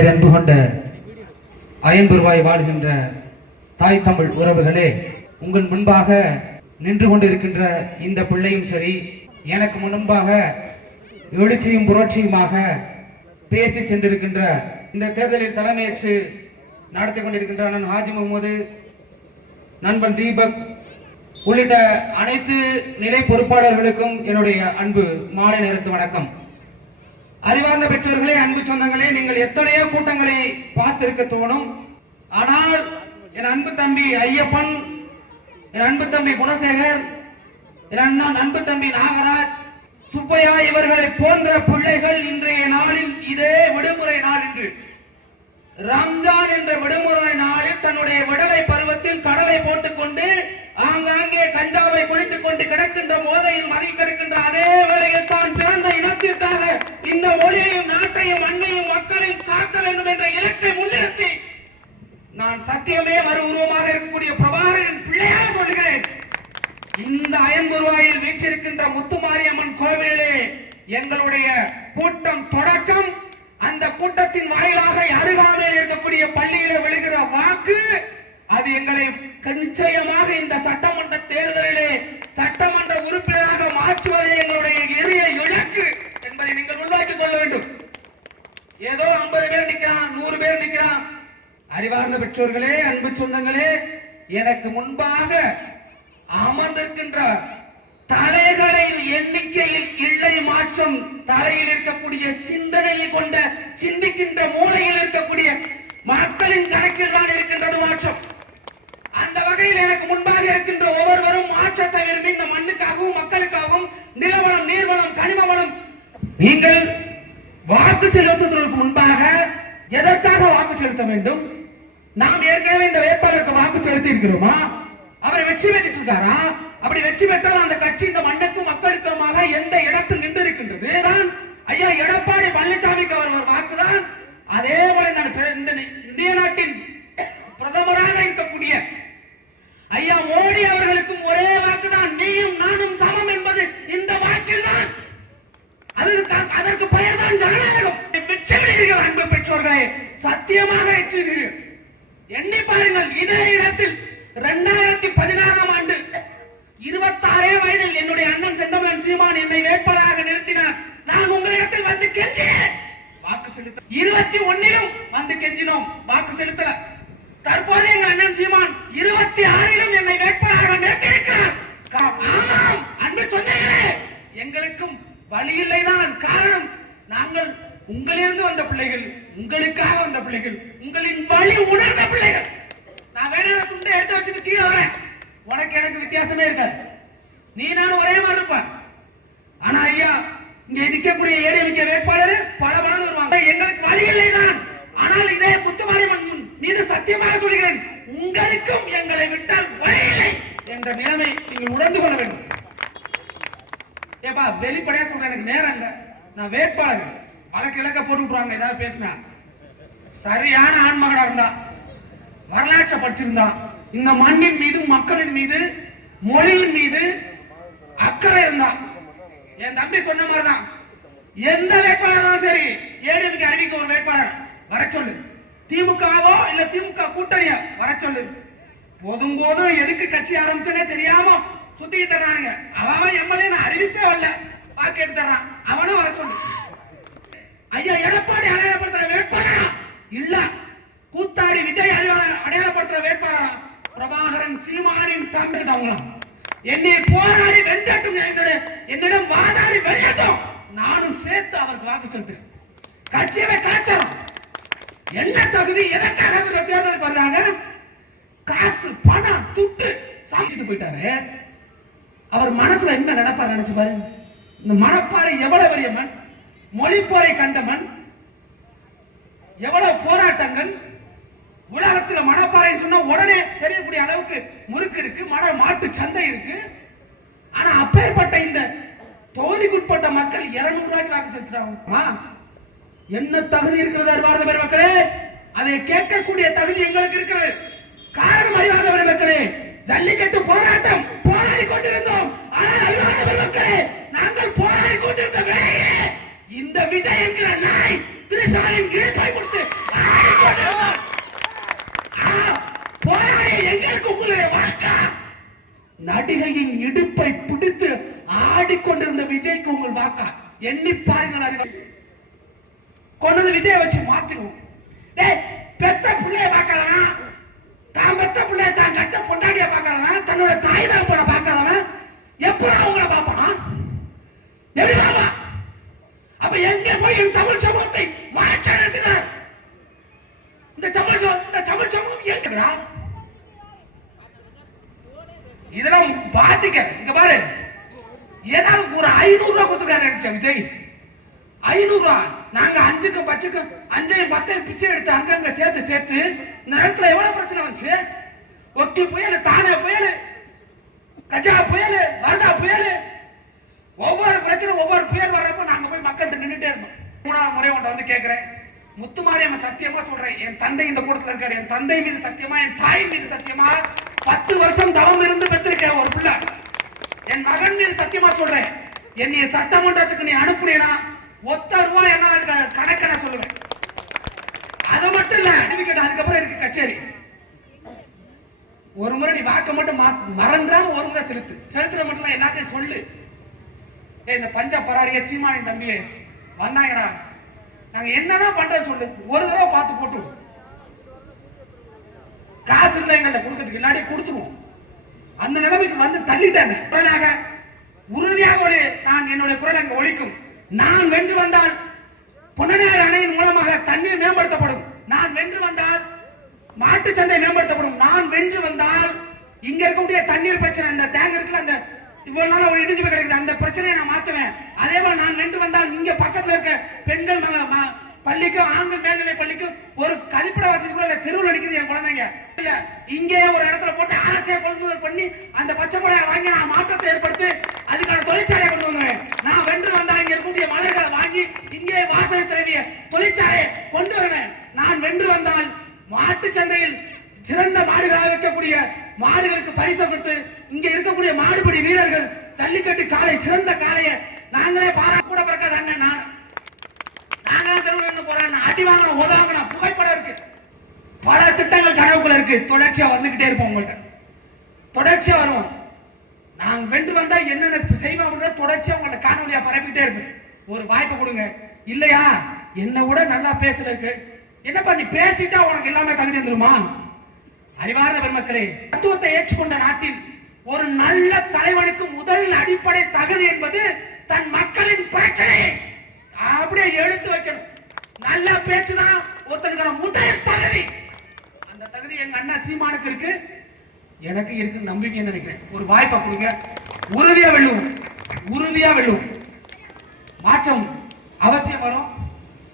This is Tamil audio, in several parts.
பேரன்பு கொண்ட அயன்புருவாய் வாழ்கின்ற தாய் தமிழ் உறவுகளே, உங்கள் முன்பாக நின்று கொண்டிருக்கின்ற இந்த பிள்ளையும் சரி, எனக்கு முன்பாக எழுச்சியும் புரட்சியுமாக பேசி சென்றிருக்கின்ற இந்த தேர்தலில் தலைமையேற்று நடத்தி கொண்டிருக்கின்ற அண்ணன் ஹாஜி முகமது, நண்பன் தீபக் உள்ளிட்ட அனைத்து நிலை பொறுப்பாளர்களுக்கும் என்னுடைய அன்பு மாலை நேரத்து வணக்கம். அறிவார்ந்த பெற்றோர்களே, அன்பு சொந்தங்களே, நீங்கள் எத்தனையோ கூட்டங்களை பார்த்திருக்க தோணும். ஆனால் என் அன்பு தம்பி ஐயப்பன், என் அன்பு தம்பி குணசேகர், என் அன்பு தம்பி நாகராஜ், சுப்பையா இவர்களை போன்ற பிள்ளைகள் இன்றைய நாளில் இதே விடுமுறை நாள் என்று ரம்ஜான் என்ற விடுமுறை நாளில் தன்னுடைய விடலை பருவத்தில் கடலை போட்டுக்கொண்டு ஆங்காங்கே கஞ்சாவை குடித்துக் கொண்டு கிடக்கின்ற மோதையில் மதி கிடக்கின்ற அதே வேளையில் தான் பிறந்த இனத்திற்காக இந்த மொழியையும் நாட்டையும் மண்ணையும் மக்களையும் காக்க வேண்டும் என்ற இலக்கை முன்னிறுத்தி நான் சத்தியமே மறு உருவமாக இருக்கக்கூடிய பிரபாகரன் பிள்ளையாக சொல்கிறேன். இந்த அயன்புருவாயில் வீற்றிருக்கின்ற முத்துமாரியம்மன் கோவிலே எங்களுடைய கூட்டம் தொடக்கம். அந்த கூட்டத்தின் வாயிலாக அருகாமையில் இருக்கக்கூடிய பள்ளியில விழுகிற வாக்கு அது எங்களை நிச்சயமாக இந்த சட்டமன்ற தேர்தலிலே சட்டமன்ற உறுப்பினராக மாற்றுவதே எங்களுடைய எரிய இலக்கு என்பதை நீங்கள் உள்வாக்கிக் கொள்ள வேண்டும். ஏதோ 50 பேர் நிற்கிறான், 100 பேர் நிற்கிறான். அறிவார்ந்த பெற்றோர்களே, அன்பு சொந்தங்களே, எனக்கு முன்பாக அமர்ந்திருக்கின்ற தலைகளில் எண்ணிக்கையில் இல்லை மாற்றம், தலையில் இருக்கக்கூடிய சிந்தனையை கொண்ட சிந்திக்கின்ற மூளையில் இருக்கக்கூடிய மக்களின் கணக்கில் தான் இருக்கின்றது மாற்றம். அந்த வகையில் எனக்கு முன்பாக இருக்கின்ற ஒவ்வொருவரும் மாற்றத்தை விரும்பி இந்த மண்ணுக்காகவும் மக்களுக்காகவும் நிலவளம், நீர்வளம், கனிம வளம், நீங்கள் வாக்கு செலுத்துவதற்கு முன்பாக எதற்காக வாக்கு செலுத்த வேண்டும்? நாம் ஏற்கனவே இந்த வேட்பாளருக்கு வாக்கு செலுத்தி இருக்கிறோமா? அவரை வெற்றி பெற்று இருக்காரா? அப்படி வெற்றி பெற்றால் அந்த கட்சி இந்த மண்ணுக்கும் மக்களுக்குமாக எந்த இடத்தில் நின்று இருக்கின்றது தான் ஐயா எடப்பாடி பழனிசாமிக்கு அவர் வாக்குதான். அதே போல இந்த இந்திய நாட்டின் பிரதமராக இருக்கக்கூடிய ஐயா மோடி அவர்களுக்கும் ஒரே வாக்குதான். நீயும் நானும் சமம் என்பது இந்த வாக்கில் தான். அதற்கு பெயர் தான் ஜனநாயகம். வெற்றிவிடுகிறீர்கள் அன்பு பெற்றோர்களே, சத்தியமாக வெற்றிவிடுகிறீர்கள். எண்ணி பாருங்கள், இதே இடத்தில் 2016ஆம் ஆண்டு 26 வயதில் என்னுடைய அண்ணன் செந்தமிழன் சீமான் என்னை வேட்பாளராக நிறுத்தினார். நான் உங்களிடத்தில் வந்து கெஞ்சினேன், வாக்கு செலுத்த 21லும் வந்து கெஞ்சினோம், வாக்கு செலுத்தல. தற்போது எங்கள் அண்ணன் சீமான் 26லும் என்னை வேட்பாளராக நிறுத்தியிருக்கிறார். ஆமாம் அன்பு சொந்தங்களே, எங்களுக்கும் வழி இல்லைதான். காரணம், நாங்கள் உங்களிலிருந்து வந்த பிள்ளைகள், உங்களுக்காக வந்த பிள்ளைகள், உங்களின் வழி உணர்ந்த பிள்ளைகள். நான் வேணா துண்டை எடுத்து வச்சுட்டு கீழே வரேன், உனக்கு எனக்கு வித்தியாசமே இருக்காது. நீ நானும் ஒரே மாதிரி இருப்பேன். ஆனா ஐயா இங்க நிற்கக்கூடிய ஏடிஎம்கே வேட்பாளர் பல பலன் வருவாங்க. எங்களுக்கு வழி இல்லைதான். ஆனால் இதே முத்துமாரியம்மன் மீது சத்தியமாக சொல்கிறேன், உங்களுக்கும் எங்களை விட்டால் வழி இல்லை என்ற நிலைமை நீங்கள் உணர்ந்து கொள்ள வேண்டும். ஏப்பா வெளிப்படையா சொல்றேன், எனக்கு நேரம் இல்லை. நான் வேட்பாளர் வழக்கு இலக்க போட்டு விட்டுருவாங்க. ஏதாவது பேசினா சரியான ஆன்மகடா இருந்தா, வரலாற்றை படிச்சிருந்தா, இந்த மண்ணின் மீது, மக்களின் மீது, மொழியின் மீது அக்கறை இருந்தா, என் தம்பி சொன்ன மாதிரிதான் எந்த வேட்பாளர் சரி ஏடிஎம்கே அறிவிக்க ஒரு வேட்பாளர் வர சொல்லு, திமுகவோ இல்ல திமுக கூட்டணிய வர சொல்லு. போதும் போதும் எதுக்கு கட்சி ஆரம்பிச்சனே தெரியாம சுத்திட்டு தர்றானுங்க. அவன் எம்எல்ஏ நான் அறிவிப்பே வரல, வாக்கு எடுத்து தர்றான், அவனும் வர சொல்லு. ஐயா எடப்பாடி அடையாளப்படுத்துற வேட்பாளரா இல்ல கூத்தாடி விஜய் அடையாளப்படுத்துற வேட்பாளரா பிரபாகரன் சீமானின் தம்பிட்டாங்களாம். என்னை போராடி வென்றட்டும், என்னிடம் வாதாடி வெல்லட்டும், நானும் சேர்த்து அவருக்கு வாக்கு செலுத்துறேன். கட்சியவே கலாச்சாரம் என்ன தகுதி, எதற்காக தேர்தலுக்கு வர்றாங்க? காசு, பணம், துட்டு சாமிச்சிட்டு போயிட்டாரு. அவர் மனசுல என்ன நடப்பார் நினைச்சு பாரு. இந்த மணப்பாறை எவ்வளவு பெரிய மண், மொழிப்போரை கண்ட மண், எவ்வளவு போராட்டங்கள். உலகத்தில் மணப்பாறை சொன்னா உடனே தெரியக்கூடிய அளவுக்கு முறுக்கு இருக்கு, மாட்டு சந்தை இருக்கு. ஆனா அப்பேற்பட்ட இந்த தொகுதிக்குட்பட்ட மக்கள் 200 ரூபாய்க்கு வாக்கு செலுத்துறாங்க. என்ன தகுதி இருக்கிறது அறிவார்ந்த பெருமக்களே? அதை கேட்கக்கூடிய தகுதி எங்களுக்கு இருக்கிறது. காரணம் அறிவார்ந்த பெருமக்களே, ஜல்லிக்கட்டு போராட்டம் போராடி கொண்டிருந்தோம். ஆனால் அறிவார்ந்த பெருமக்களே, நாங்கள் போராடி கொண்டிருந்த வேளையே இந்த விஜய் என்கிற நாய் திரிசாலின் இழுப்பை கொடுத்து நடிகையின் இடுப்பை பிடித்து ஆடிக்கொண்டிருந்த விஜய்க்கு உங்கள் வாக்கா எண்ணி பாருங்கள். கொண்டு விஜய் வச்சு மாத்திருவோம். பெத்த பிள்ளைய பார்க்காதவன், தான் பெத்த பிள்ளைய தான் கட்ட பொண்டாடிய பார்க்காதவன், தன்னோட தாய் தான் போன பார்க்காதவன் எப்ப அவங்கள பார்ப்பான்? எப்படி பாப்பா? அப்ப எங்க போய் என் தமிழ் சமூகத்தை மாற்ற நடத்துகிறார்? இந்த தமிழ் சமூகம் எங்கடா? இதெல்லாம் பாத்துக்க. இங்க பாரு, ஏதாவது ஒரு 500 ரூபாய் கொடுத்துருக்காரு விஜய். 500 ரூபாய். நாங்க 5க்கும் 10க்கும் 5ஐயும் 10ஐயும் பிச்சை எடுத்து அங்கங்க சேர்த்து இந்த நேரத்துல எவ்வளவு பிரச்சனை வந்துச்சு? ஒட்டி புயல், தானே புயல், கஜா புயல், வரதா புயல், ஒவ்வொரு பிரச்சனை ஒவ்வொரு புயல் வர்றப்போ நாங்க போய் மக்கள்கிட்ட நின்றுட்டே இருந்தோம். 3வது முறை உன்ட்ட வந்து கேட்கிறேன், முத்துமாரியம்மன் சத்தியமா சொல்றேன், என் தந்தை இந்த கூட்டத்தில் இருக்காரு, என் தந்தை மீது சத்தியமா, என் தாய் மீது சத்தியமா, 10 வருஷம் தவம் இருந்து பெற்றிருக்கேன் ஒரு பிள்ளை. என் மகன் மீது சத்தியமா சொல்றேன், என்னைய சட்டமன்றத்துக்கு நீ அனுப்புனீனா ₹1 என்ன கணக்க நான் சொல்லுவேன். அது மட்டும் இல்ல, சர்டிபிகேட் அதுக்கப்புறம் இருக்கு கச்சேரி. ஒரு முறை நீ வாக்க மட்டும் மறந்துடாம ஒரு முறை செலுத்துற மட்டும் எல்லாத்தையும் சொல்லு. இந்த பஞ்ச பராரிய சீமானின் தம்பியே வந்தாங்கடா, நாங்க என்னதான் பண்றது சொல்லு, ஒரு தடவை பார்த்து போட்டு காசு இல்லை எங்கள்ட்ட கொடுக்கறதுக்கு, இல்லாட்டி கொடுத்துருவோம். அந்த நிலைமைக்கு வந்து தள்ளிட்டாங்க. உறுதியாக நான் என்னுடைய குரல் அங்க ஒலிக்கும். நான் வென்று வந்தால் பொன்னநேர் அணையின் மூலமாக தண்ணீர் மேம்படுத்தப்படும். நான் வென்று வந்தால் மாட்டு சந்தை மேம்படுத்தப்படும். நான் வென்று வந்தால் இங்க இருக்கக்கூடிய தண்ணீர் பிரச்சனை, இந்த டேங்க் இருக்குல்ல, அந்த இவ்வளவு நாள் ஒரு இடிஞ்சு கிடைக்குது, அந்த பிரச்சனையை நான் மாத்துவேன். அதே மாதிரி நான் வென்று வந்தால் இங்க பக்கத்துல இருக்க பெண்கள் பள்ளிக்கும் ஆண்கள் மேல்நிலை பள்ளிக்கும் ஒரு கழிப்பிட வசதி கூட தெருவில் அடிக்குது என் குழந்தைங்க. இல்ல இங்கே ஒரு இடத்துல போட்டு அரசே கொள்முதல் பண்ணி அந்த பச்சை மிளகாய் வாங்கி நான் மாற்றத்தை ஏற்படுத்தி அதுக்கான தொழிற்சாலையை கொண்டு வந்தேன். நான் வென்று வந்தால் இங்க இருக்கக்கூடிய மலர்களை வாங்கி இங்கே வாசனை திரவிய தொழிற்சாலையை கொண்டு வருவேன். நான் வென்று வந்தால் மாட்டு சந்தையில் சிறந்த மாடுகளாக வைக்கக்கூடிய மாடுகளுக்கு பரிசு கொடுத்து இங்க இருக்கக்கூடிய மாடுபிடி வீரர்கள் ஜல்லிக்கட்டு காளை, சிறந்த காளையை நாங்களே கூட பிறக்காத அண்ணன் நான் அடி வாங்கணும், உதவாங்கணும், புகைப்படம் இருக்கு, பல திட்டங்கள் கனவுக்குள்ள இருக்கு. தொடர்ச்சியா வந்துகிட்டே இருப்போம், உங்கள்கிட்ட தொடர்ச்சியா வருவோம். நான் வென்று வந்தா என்னென்ன செய்வோம் தொடர்ச்சியா உங்கள்ட்ட காணொலியா பரப்பிட்டே இருப்பேன். ஒரு வாய்ப்பு கொடுங்க. இல்லையா என்னை விட நல்லா பேசுறதுக்கு என்னப்பா நீ பேசிட்டா உனக்கு எல்லாமே தகுதி வந்துருமா? அறிவார்ந்த பெருமக்களே, தத்துவத்தை ஏற்றுக்கொண்ட நாட்டில் ஒரு நல்ல தலைவனுக்கு முதல் அடிப்படை தகுதி என்பது தன் மக்களின் பிரச்சனையை அப்படியே எடுத்து வைக்கணும். நல்ல பேச்சுதான் ஒருத்தனுக்கான முதல் தகுதி. அந்த தகுதி எங்க அண்ணா சீமானுக்கு இருக்கு, எனக்கு இருக்கு நம்பிக்கை நினைக்கிறேன். ஒரு வாய்ப்பை கொடுங்க, உறுதியா வெல்லுவோம். மாற்றம் அவசியம் வரும்.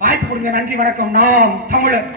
வாய்ப்பு கொடுங்க. நன்றி, வணக்கம். நாம் தமிழர்.